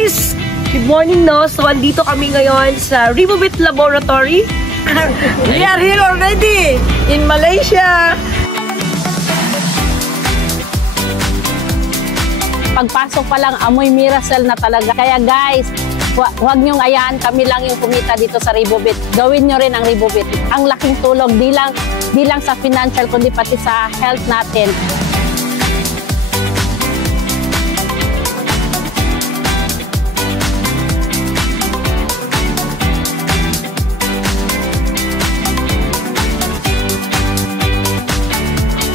guys! Good morning, no? So, andito kami ngayon sa Ribobit Laboratory. We are here already in Malaysia. Pagpasok pa lang, amoy Miracell na talaga. Kaya guys, huwag niyong ayahan, kami lang yung kumita dito sa Ribobit. Gawin niyo rin ang Ribobit. Ang laking tulong, di lang sa financial, kundi pati sa health natin.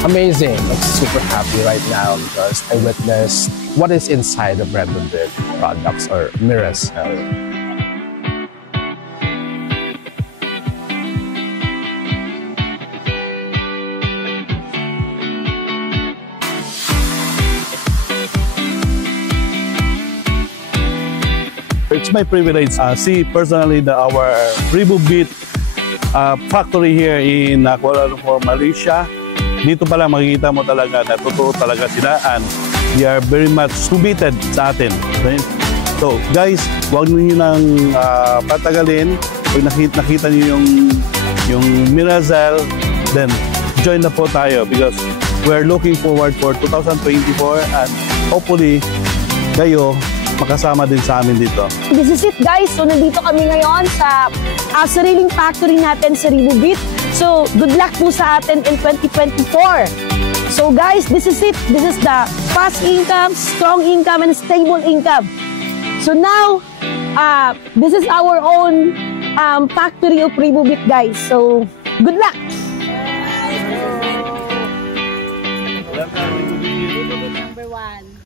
Amazing. I'm super happy right now because I witnessed what is inside the Ribobit products or Miracell. It's my privilege to see personally our Ribobit factory here in Kuala Lumpur, Malaysia. Dito pala makikita mo talaga na totoo talaga sila and they are very much committed sa atin. Okay? So guys, huwag niyo nang patagalin. Pag nakita niyo yung Miracell, then join na po tayo because we're looking forward for 2024 and hopefully kayo makasama din sa amin dito. This is it, guys. So, nandito kami ngayon sa sariling factory natin sa Ribobit. So, good luck po sa atin in 2024. So, guys, this is it. This is the fast income, strong income, and stable income. So, now, this is our own factory of Ribobit, guys. So, good luck! Ribobit number 1.